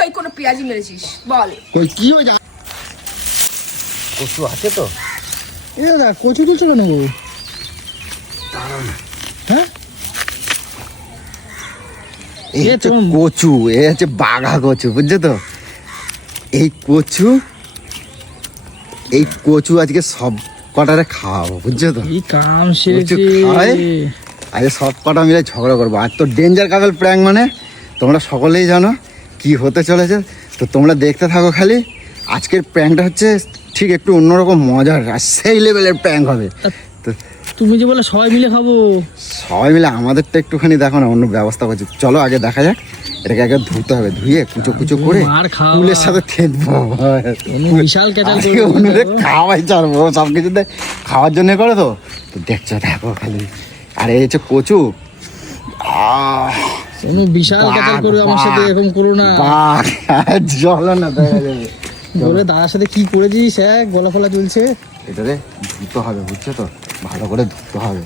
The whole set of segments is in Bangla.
নিশ্চয়ই কোনো পেঁয়াজি মেরেছিস, বল। কই কি হয়ে যা কচু আছে তো? এ দাদা কচু তুলছো কেন গো? হ্যাঁ এই হচ্ছে কচু, এই হচ্ছে বাঘা কচু, বুঝছো তো? এই কচু আজকে সব কটারে খাওয়াবো, বুঝছো তো? এই কাম কচু সেরেছে। খাওয়াই আজকে সব কটা মিলে ঝগড়া করবো। আর তো ডেঞ্জার কাপল প্র্যাঙ্ক মানে তোমরা সকলেই জানো কি হতে চলেছে, তো তোমরা দেখতে থাকো খালি। আজকের প্র্যাঙ্কটা হচ্ছে ঠিক একটু অন্যরকম মজার, আর সেই লেভেলের প্র্যাঙ্ক হবে। তো তুমি যে বলে সবাই মিলে খাবো, সবাই মিলে আমাদেরটা একটুখানি দেখো না, অন্য ব্যবস্থা করছি। চলো আগে দেখা যাক, এটাকে আগে ধুতে হবে, ধুয়ে কুচো কুচো করে মার খাওয়া। কুলের সাথে থেতবো। বিশাল ক্যাচাল আজকে অন্যদের খাওয়াই ছাড়বো, সব কিছুতে খাওয়ার জন্য করে তো। তো দেখছো, দেখো খালি। আর এই হচ্ছে কচু। তুমি বিশাল ক্যাচাল করবে আমার সাথে, এরকম করো না। বাঘ চলো না, দেখা যাবে। বলে দাদার সাথে কি করেছিস, এক গলা ফলা চলছে। এটারে ধুতে হবে, বুঝছো তো? ভালো করে ধুতে হবে।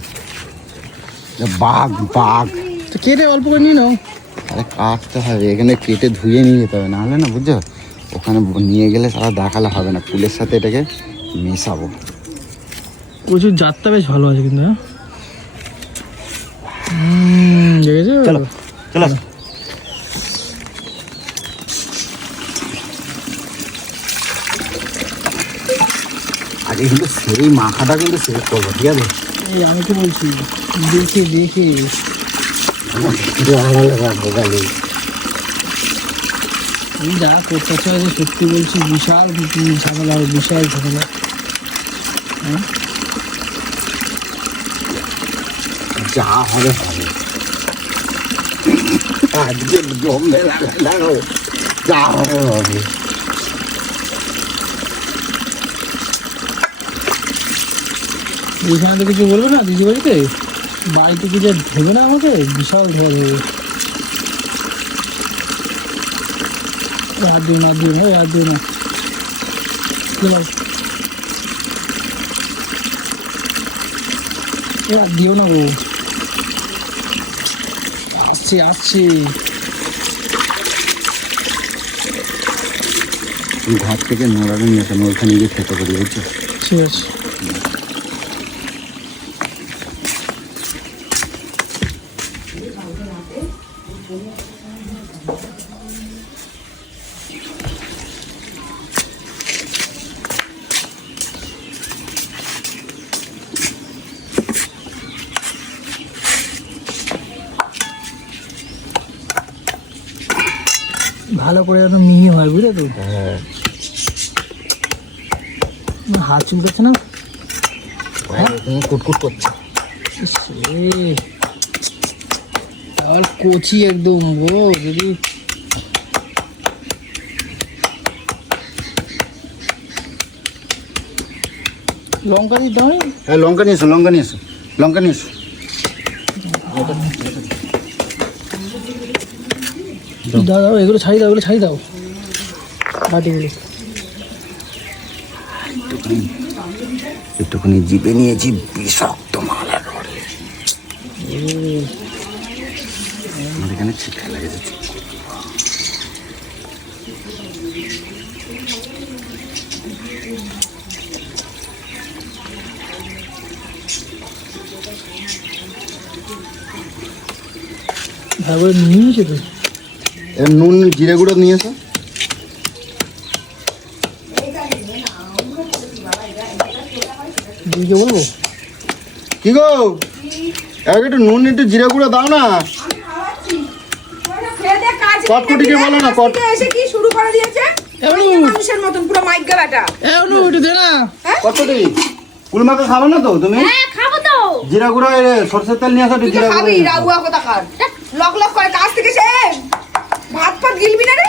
বাঘ বাঘ তো কেটে অল্প করে নিয়ে নাও। আরে কাটতে হবে, এখানে কেটে ধুয়ে নিয়ে যেতে হবে, নাহলে না বুঝছো ওখানে নিয়ে গেলে সারা দেখালে হবে না। ফুলের সাথে এটাকে মেশাবো। প্রচুর জাতটা বেশ ভালো আছে কিন্তু। হ্যাঁ দেখেছো? চলো চলো। আগে কিন্তু সেই মাখাটা কিন্তু শেষ করবো, ঠিক আছে? এই আমি কি বলছি, দেখে দেখে এই যা করতেছ, সত্যি বলছি বিশাল ঝামেলা হবে, বিশাল ঝামেলা। হ্যাঁ যা হবে হবে, আজকে জমে লাগাও, যা হবে হবে। এখানে তো কিছু বলবে না দিদি বাড়িতে? বাড়িতে কিছু ভেবে না আমাকে, বিশাল ধরে দেবে। আর দিও না, দিও না, আর দিও না। আর দিও না গো, আসছি আসছি। ঘর থেকে নোড়াটা নিয়ে আসা, ওখানে গিয়ে খেতে করি, বুঝছো? ঠিক আছে। ভালো করে যেন মিহি হয়, বুঝলে তো? হ্যাঁ, হাত চুলকাচ্ছে না? কুটকুট করছে। আর কচি একদম গো, যদি লঙ্কা দিতে হয়। হ্যাঁ, লঙ্কা নিয়ে এসো, লঙ্কা নিয়ে এসো, লঙ্কা নিয়ে এসো। দাও দাও, এগুলো ছাড়ি দাও, এগুলো ছাড়ি দাও, বাটিগুলো। একটুখানি জিপে নিয়েছি, বিষাক্ত মালা করে। আমার এখানে ছিটকা লেগে যাচ্ছে। ভালো নিয়ে নিয়েছে তো। এর নুন জিরে গুঁড়ো নিয়ে এসো। দিদিকে বলবো? কি গো, একটু নুন একটু জিরে গুঁড়ো দাও না। কটকটিকে বলো না, কট এসে কি শুরু করে দিয়েছে মানুষের মতন, পুরো মাইকা বেটা। একটু দে না। কটকটি কুল মাখা খাবে না তো তুমি? হ্যাঁ খাবো তো। জিরা গুঁড়ো, সরষের তেল নিয়ে আসো, একটু তুই জিরা খাবি গুঁড়ো। রাগুয়া কোথাকার, লক লক করে কাজ থেকে সে ভাত ফাত গিলবি না রে।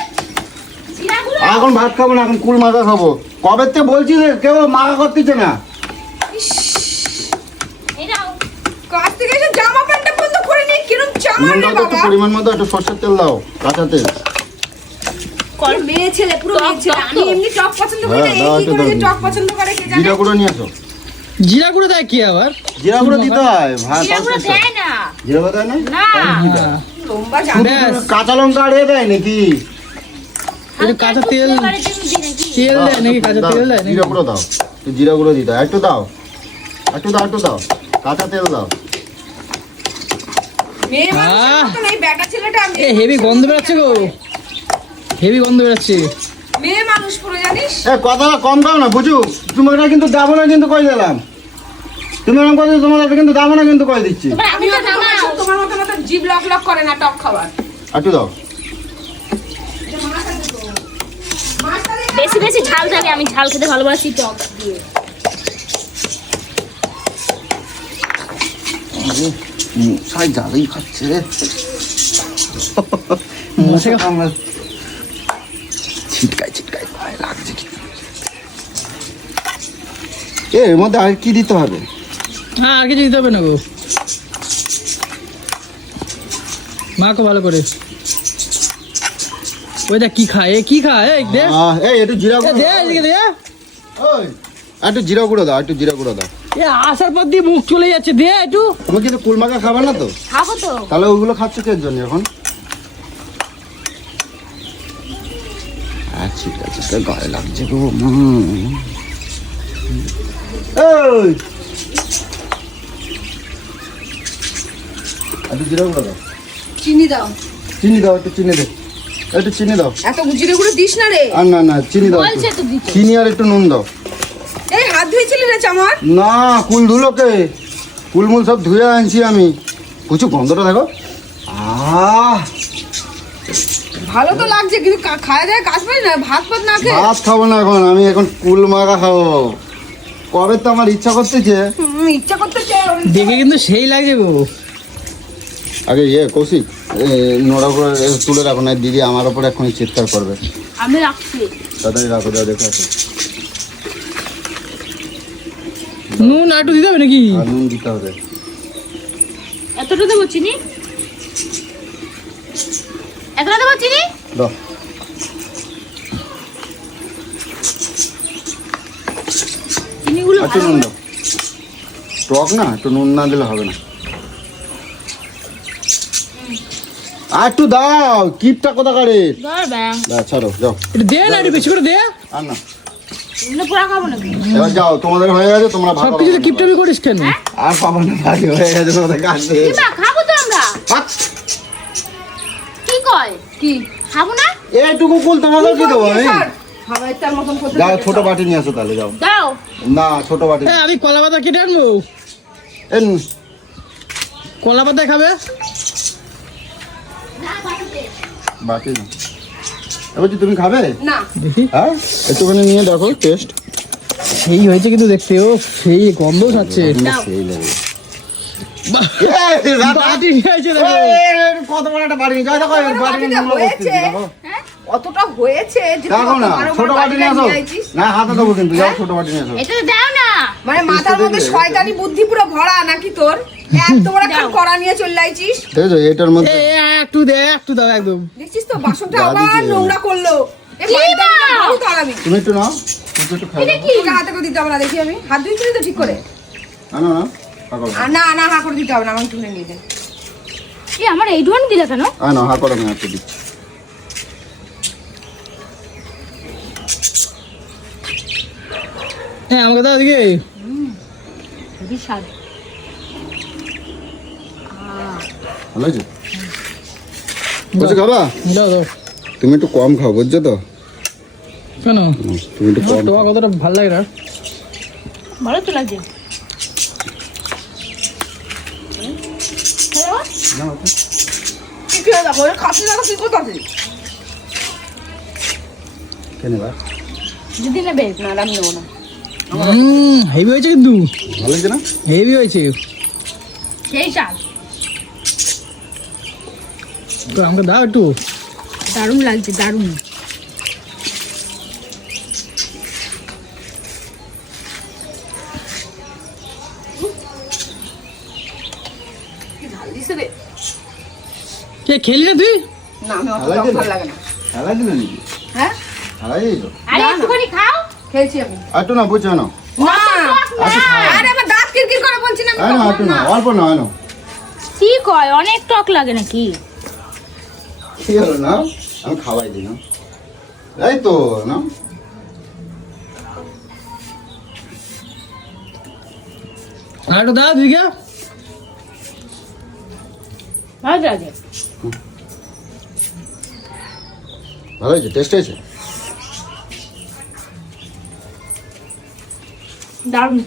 এখন ভাত খাবো না, এখন কুল মাখা খাবো। কবে থেকে বলছি যে কেউ মাখা করতেছে না। কাজ থেকে এসে জামা প্যান্টটা বন্ধ করে নিয়ে কিরম চামড়া রে একটু বাবা। পরিমাণ মতো একটু সরষের তেল দাও, কাঁচা তেল। পুরো মেয়ে ছেলে, পুরো মেয়ে ছেলে। আমি এমনি টক পছন্দ করি না, দাও, এই কি একটু করে যে দাও। টক পছন্দ করে কে জানে। জিরা গুঁড়ো নিয়ে আসো। জিরা গুঁড়ো দেয় কি আবার? জিরা গুঁড়ো দিতে হয়, ভাত জিরা গুঁড়ো দেয় না। জিরা গুঁড়ো দেয় না? না হ্যাঁ। লম্বা জামা। ব্যাস। কাঁচা লঙ্কা আর এ দেয় নাকি? একটু কাঁচা তেল তেল দেয় নাকি কাঁচা তেল দেয় নাকি জিরা গুঁড়ো দাও, একটু জিরা গুঁড়ো দিতে একটু দাও, একটু দাও, একটু দাও, কাঁচা তেল দাও। মেয়ে মানুষের মতন এই বেটা ছেলেটা এ হেভি গন্ধ বেরোচ্ছে গো, হেভি গন্ধ বেরোচ্ছে। মেয়ে মানুষ পুরো জানিস। কথাটা কম দাও না বুঝু, তোমাকে কিন্তু দেবো না কিন্তু কই দিলাম, তুমি এরকম করে তোমার কিন্তু দেবো না কিন্তু কই দিচ্ছি। আমি তোমার মতো মতো জিভ লক লক করে না টক খাবার। একটু দাও। বেশি বেশি ঝাল থাকে, আমি ঝাল খেতে ভালোবাসি টক দিয়ে। সাই জ্বালাই খাচ্ছে ছিটকাই ছিটকাই ভয় লাগছে কি। এর মধ্যে আর কি দিতে হবে? হ্যাঁ আর কিছু দিতে হবে না গো, মাখো ভালো করে। ওই দেখ কি খায়, এ কি খায়, এই দে এই একটু জিরা গুঁড়ো দে দাও। এদিকে দে। ওই একটু জিরা গুঁড়ো দাও, একটু জিরা গুঁড়ো দাও। এ আসার পর দিয়ে মুখ চলে যাচ্ছে, দে একটু। তুমি কিন্তু কুলমাকা খাবে না তো? খাবো তো। তাহলে ওগুলো খাচ্ছ কে জন্য এখন? ঠিক আছে, তো গায়ে লাগছে গো। এই একটু জিরা গুঁড়ো দাও, চিনি দাও। চিনি দাও, একটু চিনি দে, একটু চিনি দাও। এত জিরে গুঁড়ো দিস না রে। আর না না চিনি দাও, বলছে তো দিতে। চিনি আর একটু নুন দাও। এই হাত ধুয়েছিলি রে চামার? না কুল ধুলোকে, কুলমুল সব ধুয়ে আনছি আমি। বুঝছো গন্ধটা দেখো, ভালো তো লাগছে কিন্তু খাওয়া যায় কাজ পাই না, ভাত ফাত না খেয়ে। ভাত খাবো না এখন, আমি এখন কুল মাখা খাবো। কবে তো আমার ইচ্ছা করতেছে। ইচ্ছা করতে চাই। দেখে কিন্তু সেই লাগছে গো। আগে কৌশিক নোড়া করে তুলে রাখো, না দিদি আমার ওপরে এখন চিৎকার করবে। আমি রাখছি। তাড়াতাড়ি রাখো, দাও দেখে আসো। নুন আর একটু দিতে হবে নাকি? আর নুন দিতে হবে। এতটা দেবো চিনি, এতটা দেবো চিনি। দাও। চিনিগুলো একটু নুন দাও, টক না, একটু নুন না দিলে হবে না। আর একটু দাও, কিপটা কোথাকারে। ধরবে ছাড়ো যাও। একটু দে না, একটু বেশি করে দে। আর না, পুরা খাবো নাকি? এবার যাও, তোমাদের হয়ে গেছে, তোমরা ভাগ সব করো। কিছু কিপটামি করিস কেন? আর পাবো না, ভাগে হয়ে গেছে তোমাদের কাছে। না খাবো তো আমরা। কি কয় কি খাবো না? এইটুকু কুল তোমাকে কি দেবো আমি? খাবারটার মতন করতে যাও ছোট বাটি নিয়ে আসো তাহলে, যাও। দাও। না ছোট বাটি। হ্যাঁ আমি কলা পাতা কেটে আনবো, এন, কলা পাতা খাবে। বাটি না। এবার কি তুমি খাবে? না। দেখি হ্যাঁ একটুখানি নিয়ে দেখো টেস্ট। সেই হয়েছে কিন্তু দেখতে, ও সেই গন্ধ ছাড়ছে। সেই লাগে। বাহ, এই, দাদা। বাটি নিয়ে আসছে দেখো। এই, কত বড় একটা বাটি নিয়ে যাও, দেখো এই বাটি বাটিটা নিয়ে নোংরা হয়েছে। করতেছি, দেখো। অতটা হয়েছে যে দেখো না, ছোট বাটি নিয়ে আসো। আইছিস। না হাতে দেবো কিন্তু, যাও ছোট বাটি নিয়ে আসো। এটা তো দাও না। মানে মাথার মধ্যে শয়তানি বুদ্ধি পুরো ভরা নাকি তোর? এত বড় একটা কড়া নিয়ে চলে আইছিস। দেখেছো এটার মধ্যে এ একটু দে, একটু দাও একদম। দেখছিস তো বাসনটা যা আবার দিয়েছে। নোংরা করলো। এই কি বাড়িটা মা? বহুত আরামি। তুমি একটু নাও, তুমি একটু খাই দাও। তোকে হাতে করে দিতে হবে না, দেখি আমি হাত ধুইছিলি তো ঠিক করে। না না হাঁকো না। আর না না হা করে দিতে হবে না, আমাকে তুলে নিয়ে দে। এই আমার এই ধোন দিলে কেন? না হাঁকো না, একটু দিচ্ছি। হ্যাঁ আমাকে দাও দিকে। খুবই স্বাদ। ভালো আছে? বলছি খাবা? দাও দাও। তুমি একটু কম খাও, বুঝছো তো? কেন তুমি একটু কম তোমার কতটা ভালো লাগে না? ভালো তো লাগছে। কি খেয়ে দেখো, ওই খাসি না কি করতে? কেনে বা? যদি নেবে না আমি নেবো না। হেভি হয়েছে কিন্তু, ভালো লাগছে না? হেভি হয়েছে। সেই স্বাদ। তো আমাকে দাও একটু। দারুণ লাগছে, দারুণ। কি ঝাল দিছে রে? কে খেলি না তুই? না আমি অত ভালো টক লাগছে ভালো লাগে না। খেলা দিলে নাকি? হ্যাঁ খেলাই দিই তো। আরে না, না। একটুখানি খাও। খেয়েছি আমি। আর একটু না, বুঝছো না? না আচ্ছা খাও। আরে আমার দাঁত কিরকির করে বলছি না আমি আর না খাবো একটু না, না। অল্প না, আনো। কি কয় অনেক টক লাগে নাকি? কি হলো না? আমি খাওয়াই দিই না। এই তো না আর একটু দাও দিকে। ভালো লাগে। ভালো হয়েছে, টেস্ট হয়েছে। দারুণ।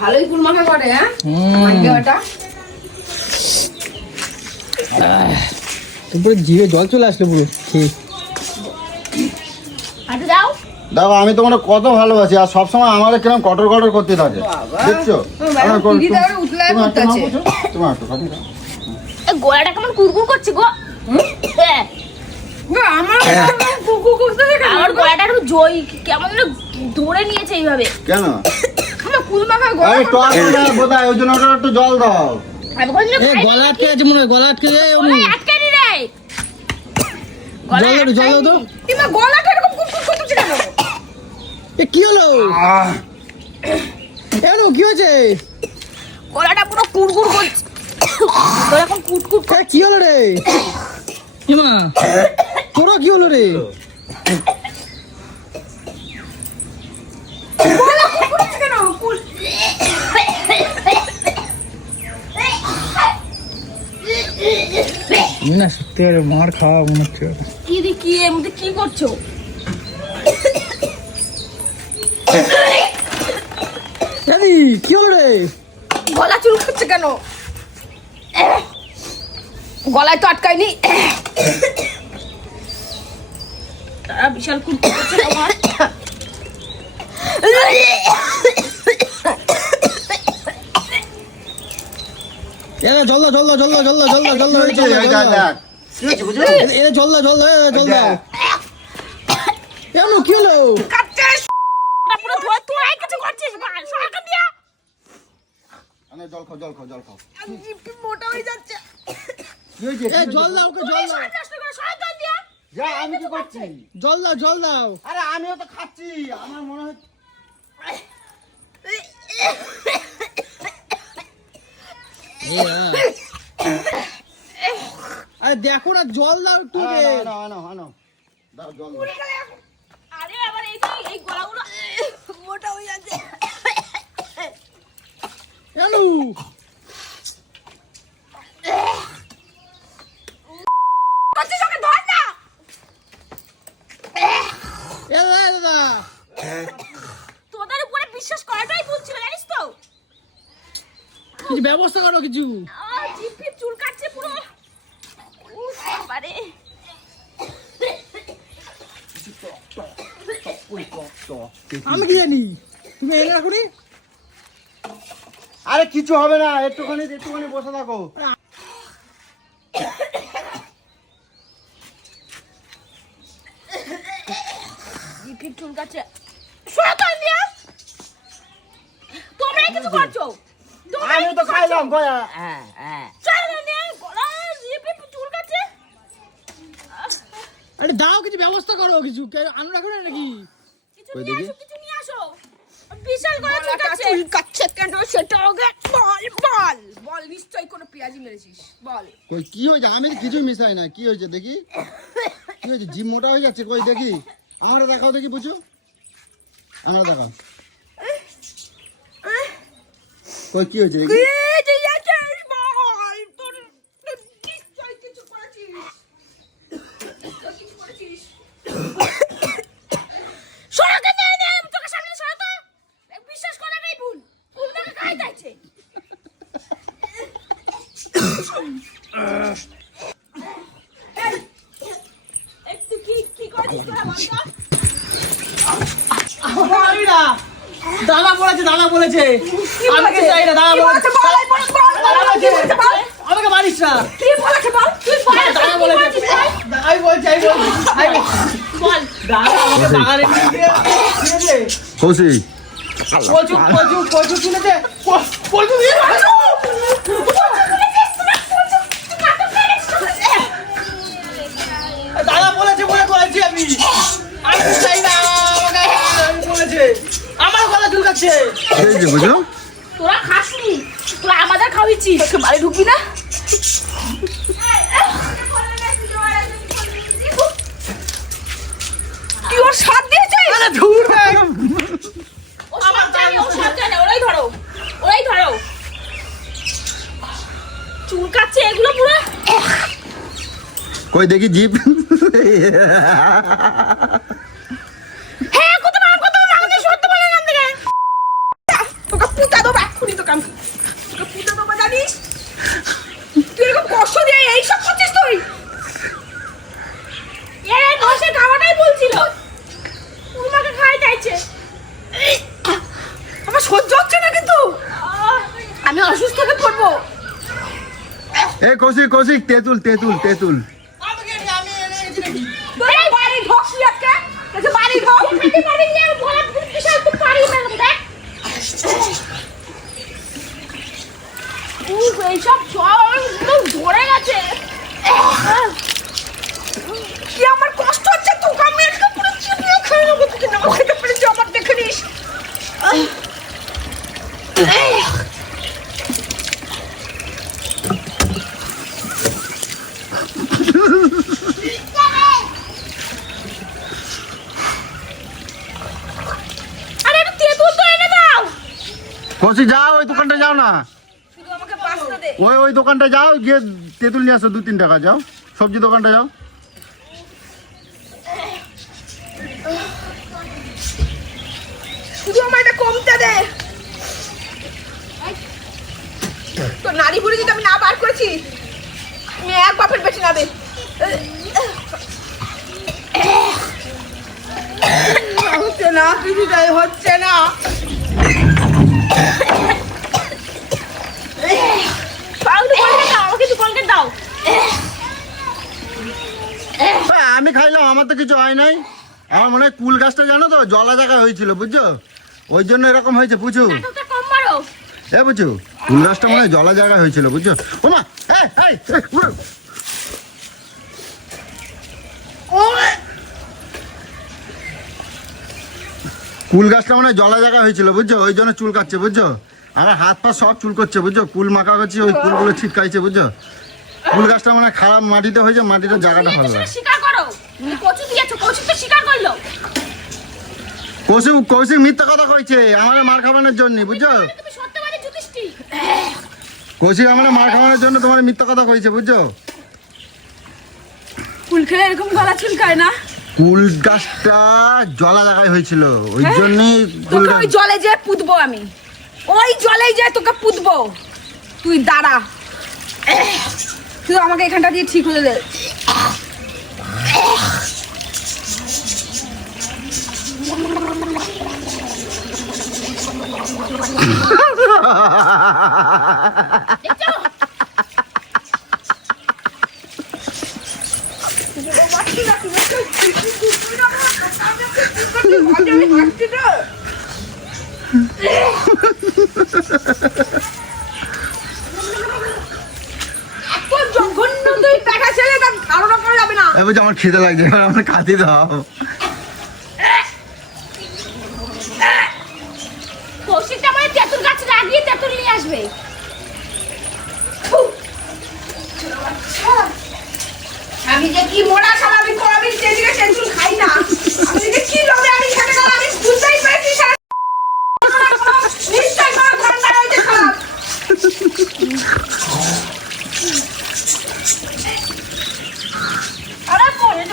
ভালোই কুল মাখা করে, হ্যাঁ হুম। মাইকে ওটা তারপরে জিভে জল চলে আসলো পুরো খেয়ে। আর দাও। দেখো আমি তোমাকে কত ভালোবাসি, আর সবসময় আমাদের কিরকম কটর কটর করতে থাকে, দেখছো? আমার কর- দিদি তার উতলায় তুমি একটা করতেছে। মাখো তো, তোমার একটু খাবি না? এ গোলাটা কেমন কুরকুর করছে গো। হ্যাঁ, আমার কুকু করতেছে কেন? আমার গোলাটা একটু জই কেমন যেন ধরে নিয়েছে এইভাবে। কেন? আমার কুল মাখা আরে গলা টক না বোধহয়, ওই জন্য ওটা একটু জল দাও। আমি কোনদিন এ গলা আটকে আছে মনে হয়, গলা আটকে যায়। গলায় আটকে নি রে। গলায় জল দাও, জল দাও তো। কিংবা গলাটা এরকম কুকুর করতেছে কেন? এ কি হলো? আহ, কেন কি হয়েছে? গলাটা পুরো কুরকুর করছে। তোর এখন কুটকুট এ, কি হলো রে? হিমা তোরা কি হলো রে? গলা কুকুর করতেছে কেন? কুল আমি না সত্যি করে মার খাওয়া মনে হচ্ছে। কি দি কি এর মধ্যে কি করছো? দাদি কি হলো রে? গলা চুল করছে কেন? গলায় তো আটকায়নি। তারা বিশাল কুটকুট করছে তোমার। এ জল দাও, জল দাও, জল দাও, জল দাও, জল দাও, জল দাও, এই যে, জল দাও, এই জল দেখ, দাও। দেখ। কি হয়েছে বুঝলি? এ জল দাও, জল দাও, জল দাও। কেন কি হলো? পুরো ধোয়া তুই আর কিছু করছিস বাল সরকার দিয়া। আনে জল খাও, জল খাও, জল খাও। জিপটি মোটা হয়ে যাচ্ছে। কি হয়েছে? এ জল দাও, ওকে জল দাও, সরকার দিয়া। যা, আমি কি করছি? জল দাও, জল দাও। আরে আমিও তো খাচ্ছি, আমার মনে হয় আরে দেখো না, জল দাও একটু ওকে। আনো, আনো, আনো। দাও জল দাও। আরে আবার এই গলাগুলো মোটা হয়ে যাচ্ছে। কেন? করছিস ওকে ধর না। এ দাদা তোদের উপরে বিশ্বাস করাটাই ভুল ছিল জানিস তো। কিছু ব্যবস্থা করো কিছু। জিভ ফিভ চুল কাটছে পুরো। উফ, বাবারে। আমি কি জানি, তুমি এনে রাখুনি। আরে কিছু হবে না, একটুখানি একটুখানি বসে থাকো। জিভ ফিভ চুল কাটছে। সরকার দিয়া। তোমরাই কিছু করছো। তোমরাই আমি তো কিছু খাইলাম করছো। হ্যাঁ। চল না গলা জিভ ফিভ চুল কাটছে। আরে দাও, কিছু ব্যবস্থা করো কিছু। আনু রাখো না নাকি? কিছু কই নিয়ে দেখি? আসো, কিছু নিয়ে আসো। বিশাল গলা চুল গলাটা কাটছে। চুল কাটছে কেন সেটা ওকে বল বল বল। নিশ্চয়ই কোনো পেঁয়াজি মেরেছিস, বল। কই কি হয়েছে? আমি তো কিছুই মিশাই না। কি হয়েছে দেখি? কি হয়েছে? জিভ মোটা হয়ে যাচ্ছে? কই দেখি, আমারে দেখাও দেখি, বুঝছো? আমার দেখাও। কই কি হয়েছে দেখি? এই যে আছিস বল। তোর নিশ্চয়ই কিছু করেছিস। কিছু করেছিস। সরকার দিয়ে দে তোকে সামনে সরতা। বিশ্বাস করাটাই ভুল। ভুল না খাই যাচ্ছে। একটু কি করেছিস তোরা বলতো? দাদা বলেছে, দাদা বলেছে। আমাকে চাই না, দাদা বলেছে। আমাকে মারিস না। কি বলেছে বল? তুই বল দাদা কি বলেছে। বলেছিস বল? আমি বলছি, আমি বলছি। বল। দাদা আমাকে দাগারে দিয়েছে। কৌশিক, কচু তুলেছে। কচু দিয়ে দাদা বলেছে বলে বলছি আমি। আমি চাই না, আমি বলেছে। আমার গলা চুলকাচ্ছে। এই যে বুঝো, তোরা খাসনি। তোরা আমাদের খাওয়াইছিস। তোকে বাড়ি ঢুকবি না? কই দেখি জিপ। হ্যাঁ কত না আমাদের সত্য বলে নাম থেকে তোকে পুতা দেবো এক্ষুনি, তোকে পুতা দেবো জানিস? তুই এরকম কষ্ট দিয়ে এইসব করছিস তুই? এই ঘষে খাওয়াটাই বলছিল তোমাকে খাই চাইছে। আমার সহ্য হচ্ছে না কিন্তু, আমি অসুস্থ হয়ে পড়বো। এ কৌশিক কৌশিক তেঁতুল তেঁতুল তেঁতুল। তুই বাড়ি ঢোকলি আজকে, বাড়ি ঢোক। পারি না বলা বিশাল তো পারি না দেখ। এইসব সব ধরে গেছে। কি আমার কষ্ট হচ্ছে, তোকে আমি একটা পুরো চিবিয়ে খেয়ে নেবো। তুই না খেতে পেরেছি আমার, দেখে নিস। আরে একটু তেঁতুল তো এনে দাও। কৌশিক যাও ওই দোকানটা যাও না, শুধু আমাকে পাঁচটা দে। ওই দোকানটা যাও, গিয়ে তেঁতুল নিয়ে আসো 2-3 টাকা। যাও সবজি দোকানটা যাও। শুধু আমার এটা কমতে দে। তো নারী বুড়ি যদি আমি না বার করেছি, আমি এক বাপের বেশি না দে। হচ্ছে না, কিছুটাই হচ্ছে না। আমাকে একটু কলকে দাও। আমি খাইলাম, আমার তো কিছু হয় নাই। আমার মনে হয় কুল গাছটা জানো তো জলা জায়গা হয়েছিল, বুঝছো, ওই জন্য এরকম হয়েছে। বুঝছো নাটকটা কম মারো। এ বুঝছো, কুল গাছটা মনে হয় জলা জায়গা হয়েছিল, বুঝছো। ওমা কুল গাছটা মনে হয় জলা জায়গা হয়েছিল, বুঝছো, ওই জন্য চুল কাটছে, বুঝছো। আমার হাত পা সব চুল করছে, বুঝছো, কুল মাখা করছি, ওই কুলগুলো ছিটকাইছে, বুঝছো। কুল গাছটা মানে খারাপ মাটিতে হয়েছে, মাটিটা জায়গাটা ভালো লাগে। স্বীকার করো তুমি কচু দিয়েছো, কচু তো স্বীকার করলো। কৌশিক কৌশিক মিথ্যা কথা কইছে আমার মার খাবানোর জন্য, বুঝছো। তুমি সত্যবাদী যুধিষ্ঠি। কৌশিক আমার মার খাবানোর জন্য তোমার মিথ্যা কথা কইছে, বুঝছো। কুল খেলে এরকম গলা চুলকায় না? কুল গাছটা জলা জায়গায় হয়েছিল, ওই জন্যই কুল তোকে গাছ। ওই জলে যে পুঁতবো আমি, ওই জলেই যে তোকে পুঁতবো। তুই দাঁড়া, তুই আমাকে এখানটা দিয়ে ঠিক হয়ে দে। দেখছো জঘন্য তুই দেখা ছেলে, তার ধারণা করা যাবে না। বুঝছো আমার খিদে লাগছে, এবার আমার খাতে দাও। কৌশিকটা মানে তেঁতুল গাছ লাগিয়ে তেঁতুল নিয়ে আসবে। আমি যে কি মোড়া সারা, আমি করাবি যেদিকে তেঁতুল খাই না, আমি যে কি লোভে আমি খেতে গেলাম, আমি বুঝতেই পেরেছি সারা নিশ্চয় কোনো ঠান্ডা হয়েছে খারাপ। আরে পড়ে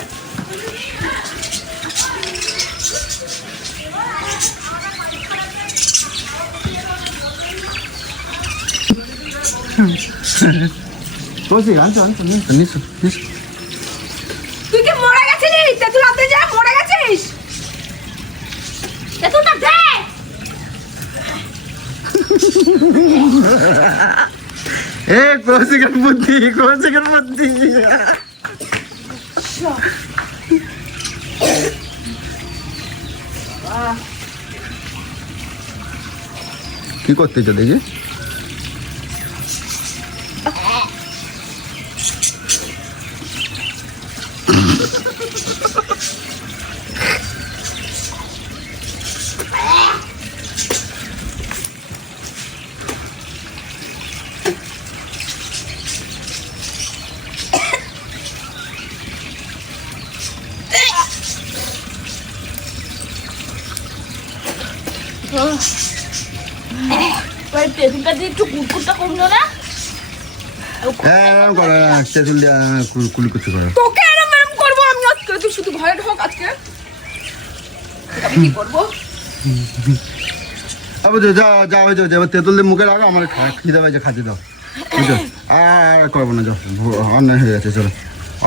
কৌশিক আনছো আনছো নিছো নিছো নিছো। তুই কি মরে গেছিলিস? তেঁতুল আনতে যা মরে গেছিস? তেঁতুলটা দে। এ কৌশিকের বুদ্ধি, কৌশিকের বুদ্ধি। কি করতেছো দেখি? তেঁতুলটা দিয়ে একটু কুটকুটটা কমলো না? এরকম করো তেঁতুল দিয়ে কুলকুচি করো। তোকে এরম করবো আমি আজকে, তুই শুধু ঘরে ঢোক আজকে, আমি কি করবো? যা হয়েছে এবার তেঁতুল দিয়ে মুখে রাখো, আমার খিদে পাইছে, খাতে দাও বুঝছো। আর করবো না, যাও অন্যায় হয়ে গেছে, চলো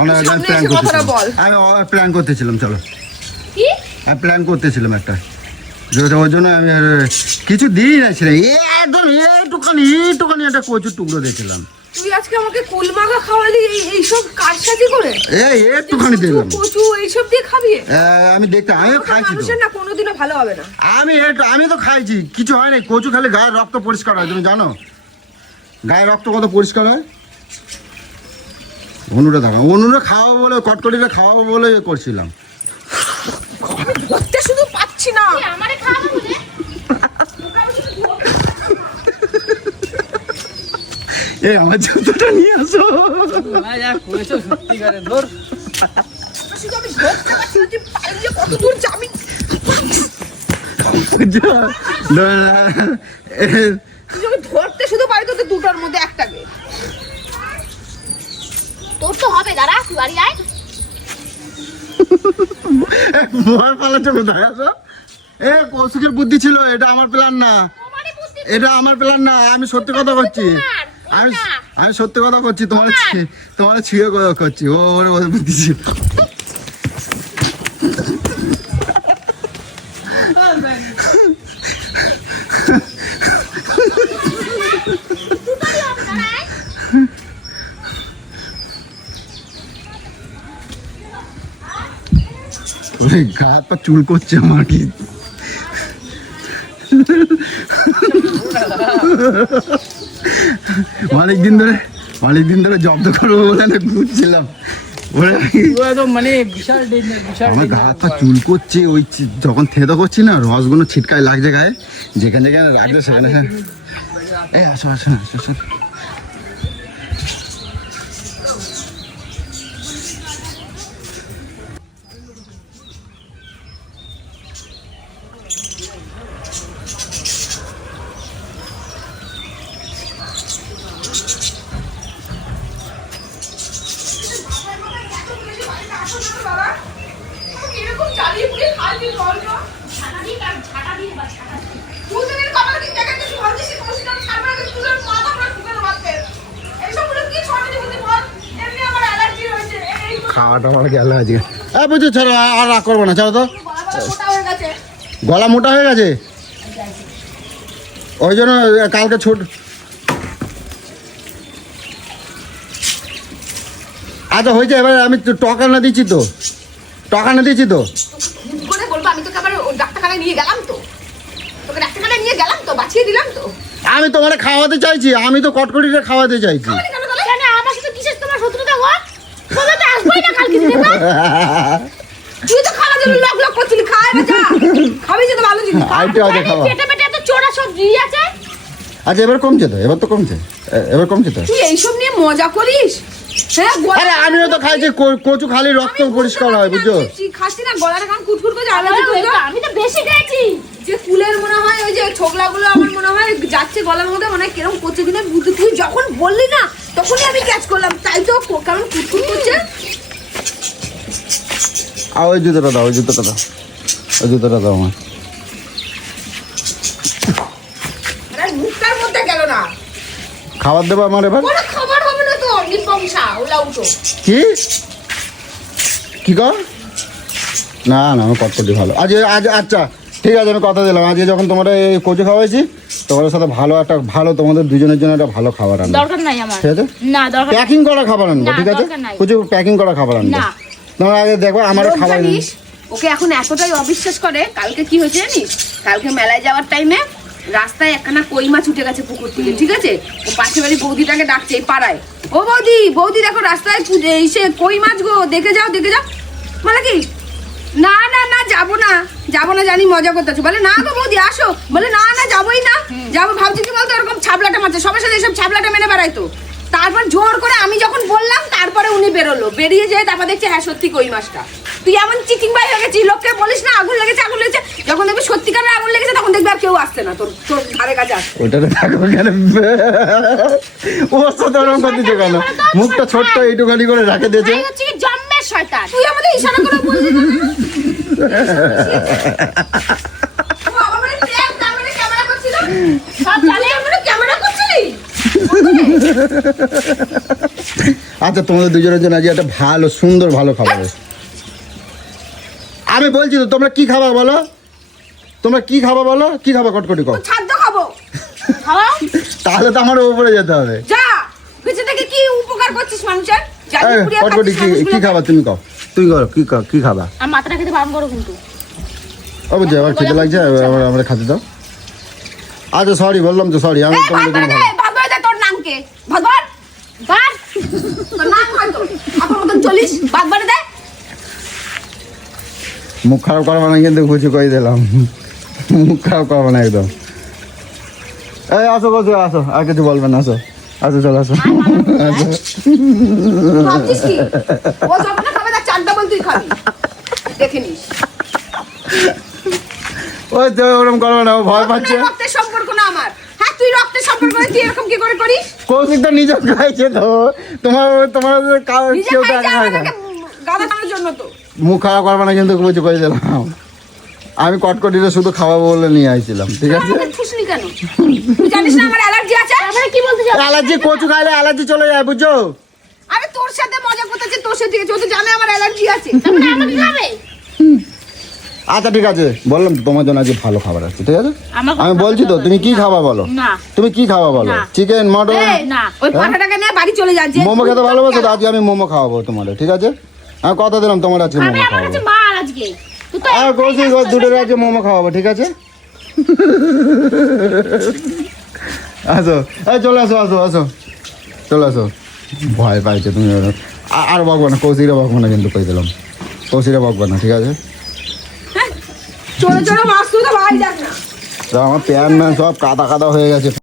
অন্যায় হয়ে সামনে প্ল্যান এসে কথাটা করতেছিলাম, বল। আমি প্ল্যান করতেছিলাম, চলো কি আমি প্ল্যান করতেছিলাম একটা, ওর জন্য আমি আর কিছু দিই না ছিল, একদম এইটুখানি একটা কচুর টুকরো দিয়েছিলাম। তুই আজকে আমাকে কুলমাখা খাওয়ালি এইসব কারসাজি করে? একটুখানি দিলাম, কচু এইসব দিয়ে খাবি? আমি দেখতে আমিও খাইছি তো, মানুষের না কোনোদিনও ভালো হবে না। আমি তো খাইছি, কিছু হয় না, কচু খেলে গায়ের রক্ত পরিষ্কার হয়, তুমি জানো গায়ের রক্ত কত পরিষ্কার হয়। অনুরা দেখো, অনুরা খাওয়াবো বলে, কটকটিটা খাওয়াবো বলে করছিলাম। ধরতে শুধু পাচ্ছি না। তুই আমারে খাওয়াবো বলে? আমার জুতোটা নিয়ে আসো। যা করেছো সত্যিকারে ধর। শুধু আমি ধরতে পারছি না, তুই পারলে কত দূর যাবি? তুই যদি ধরতে শুধু পারি তো দুটোর মধ্যে একটাকে। তোর তো হবে, দাঁড়া তুই বাড়ি আয়। ভয় পালাচ্ছে কোথায় আসো? কৌশিকের বুদ্ধি ছিল, এটা আমার প্ল্যান না, তোমারই বুদ্ধি। এটা আমার প্ল্যান না, আমি সত্যি কথা করছি, আমি সত্যি কথা করছি, তোমার ছিঁড়ে কথা করছি, ওর বুদ্ধি ছিল। গা হাত পা চুল করছে আমার, কি অনেকদিন ধরে জব্দ করবো বলে না ঘুরছিলাম, একদম মানে বিশাল ডেঞ্জার, বিশাল আমার গা হাত পা চুল করছে, ওই যখন থেদা করছি না, রসগুলো ছিটকায় লাগছে গায়ে, যেখানে রাখবে সেখানে। এই আসো আসো আসো আসো। এরকম চালিয়ে পুড়িয়ে খাইতে জল না? ছাটা দিয়ে কাট, ছাটা দিয়ে বা ছাটা দিয়ে। তুই যদি কপালে কি জায়গায় কিছু ভাবছিস, কৌশিক আমি সামনে আগে তুই মাথা আমার ঢুকানো মারতে। এইসবগুলো কি ছড়ানি বুদ্ধি বল? এমনি আমার অ্যালার্জি হয়েছে। এই খাওয়াটা আমার গেল আজকে, বুঝছো, ছাড়ো আর রাগ করবো না, ছাড়ো তো। গলা মোটা হয়ে গেছে। গলা মোটা হয়ে গেছে, ওই জন্য কালকে ছোট। আচ্ছা হয়েছে, এবার আমি টকানা দিচ্ছি তো, খুব করে বলবো, আমি তোকে আবার ডাক্তারখানায় নিয়ে গেলাম তো, তোকে ডাক্তারখানায় নিয়ে গেলাম তো, বাঁচিয়ে দিলাম তো। আমি তোমার খাওয়াতে চাইছি, আমি তো কটকটিটা খাওয়াতে চাইছি। খাওয়ালি কেন তাহলে? কেন আমার সাথে কিসের তোমার শত্রুতা গো? তোমরা তো আসবোই না কালকে দিনে গো। তুই তো খাওয়ার জন্য লক লক করছিলি, খা এবার যা। খাবি যে তো ভালো জিনিস খা। আইটে আছে খাওয়া। পেটে পেটে এত চোরা সব ই আছে। আচ্ছা এবার কমছে তো, এবার তো কমছে তো। তুই এইসব নিয়ে মজা করিস? হ্যাঁ, আরে আমিও তো খাইছি, কচু খালি রক্ত পরিষ্কার হয়, বুঝছো। খাসি না, গলাটা কেমন কুটকুট করে জ্বালা আমি তো বেশি খেয়েছি। যে কুলের মনে হয় ওই যে ছোকলাগুলো আমার মনে হয় যাচ্ছে গলার মধ্যে, মনে হয় কিরকম করছে কিনা বুদ্ধি। তুই যখন বললি না তখনই আমি ক্যাচ করলাম, তাই তো কেমন কুটকুট করছে। ওই জুতোটা দাও আমার। আরে মুখটার মধ্যে গেল না, খাবার দেবো আমার এবার? কোনো খাবার হবে না তো, নিপংসা ওলা উঠো। কি কর? না আমার কটকটি ভালো আজ। আচ্ছা ঠিক আছে, আমি কথা দিলাম, আজকে যখন তোমরা এই কচু খাওয়াইছি, তোমাদের সাথে ভালো তোমাদের দুজনের জন্য একটা ভালো খাবার আনবো, দরকার নাই আমার। ঠিক আছে? না দরকার। প্যাকিং করা খাবার আনবো, না, ঠিক আছে? দরকার নাই। কচু প্যাকিং করা খাবার আনবো। না। তোমরা আগে দেখো আমার লোক খাবার। জানিস, ওকে এখন এতটাই অবিশ্বাস করে। কালকে কি হয়েছে জানিস? কালকে মেলায় যাওয়ার টাইমে রাস্তায় একখানা কই মাছ উঠে গেছে পুকুর থেকে, ঠিক আছে? ও পাশে বাড়ি বৌদিটাকে ডাকছে এই পাড়ায়, ও বৌদি দেখো রাস্তায় এসে কই মাছ গো, দেখে যাও। বলে কি না যাবো না জানি মজা করতেছো। বলে না গো বৌদি আসো। বলে না যাবোই না, যাবো। ভাবছি কি বলতো, এরকম ছাবলাটা মারছে, সবার সাথে এসব ছাবলাটা মেনে বেড়াইতো। তারপর জোর করে আমি যখন বললাম তারপরে উনি বেরোলো, বেরিয়ে যেয়ে তারপর দেখছে হ্যাঁ সত্যি কই মাছটা। তুই এমন চিটিং বাই হয়ে গেছিস, লোককে বলিস না আগুন লেগেছে আগুন লেগেছে, যখন দেখবি সত্যিকারের আগুন লেগেছে তখন দেখবি আর কেউ আসছে না তোর তোর ধারে কাছে আসছে। ওটাতে থাকো কেন? ওর সাথে ওরকম করতেছে কেন? মুখটা ছোট্ট এইটুখানি করে রাখে দিয়েছে। এই হচ্ছে কি জম্মের শয়তান। তুই আমাদের ইশারা করে বললি না? ও বাবা মানে প্রেম তারপরে ক্যামেরা করছিল, সব জানে। তারপরে ক্যামেরা করছিলি। আচ্ছা তোমাদের দুজনের জন্য আজ একটা ভালো সুন্দর ভালো খাবার আছে। আমি বলছি তো তোমরা কি খাবা বলো, তোমরা কি খাবা বলো, কি খাবা কটকটি কর। খাদ্য খাবো। খাওয়াও। তাহলে তো আমার উপরে যেতে হবে। যা বেঁচে থেকে কি উপকার করছিস মানুষের? এই, কটকটি কি খাবা তুমি কও, তুমি করো কি খাবা? আর মাথাটা খেতে বারণ করো কিন্তু। অবশ্যই আমার খেতে লাগছে, আমরা খাতে দাও। আচ্ছা সরি বললাম তো, সরি আমি তোমাদের জন্য ভালো। ভাগবত তোর নাম কে? ভাগবত বাস। তোর নাম হয়তো আপনার মতন চলিস ভাগবত দে। মুখ খারাপ করবো না কিন্তু কিছু কই দিলাম, মুখ খারাপ করবো না একদম। এই আসো বসো, আসো আর কিছু বলবেন না, আসো আসো চলো আসো। ভাবছিস কি ও যতটা খাবে তার চারটা বল তুই খাবি, দেখে নিস। ওই তো ওরকম করবো না, ও ভয় পাচ্ছে। রক্তের সম্পর্ক না আমার। হ্যাঁ তুই রক্তের সম্পর্ক করে তুই এরকম কি করে করিস? কৌশিক তো নিজে খাইছে তো, তোমার তোমার নিজে কেউ তো খাইছে একা খায় না। আমাকে গাদা টানার জন্য তো। মুখ খারাপ করবো না কিন্তু কিছু কই দিলাম। আমি কটকটিটা শুধু খাওয়াবো বলে নিয়ে আইছিলাম, ঠিক আছে? আমাকে ঠুসনি কেন? তুই জানিস না আমার অ্যালার্জি আছে? তারপরে কি বলতে চাও? অ্যালার্জি, কচু খাইলে অ্যালার্জি চলে যায় বুঝছো? আমি তোর সাথে মজা করতেছি, তোর সাথে ও তো জানে আমার অ্যালার্জি আছে। তারপরে আমাকে খাবে। আচ্ছা ঠিক আছে, বললাম তো তোমার জন্য আজকে ভালো খাবার আছে, ঠিক আছে? আমাকে আমি বলছি তো, তুমি কি খাবা বলো? না। তুমি কি খাবা বলো? না। Chicken, mutton? এই, না। ওই পাঠাটাকে নিয়ে বাড়ি চলে যাচ্ছে। মোমো খেতে ভালোবাসো তো? আজকে আমি মোমো খাওয়াবো তোমাদের, ঠিক আছে? আমি কথা দিলাম তোমার আজকে আমি মোমো আমার খাওয়াবো। কাছে মার আজকে। তুই তো আর কৌশিক ওই দুটোর আজকে মোমো খাওয়াবো, ঠিক আছে? আসো, এই চলে আসো আসো আসো, চলে আসো। ভয় পাইছে তুমি, আর বকবো না, কৌশিকরা বকবো না কিন্তু কই দিলাম, কৌশিকরা বকবো না, ঠিক আছে? চলো চলো মাছ তো ভাই যাক না। তো আমার প্যান ম্যান সব কাদা কাদা হয়ে গেছে।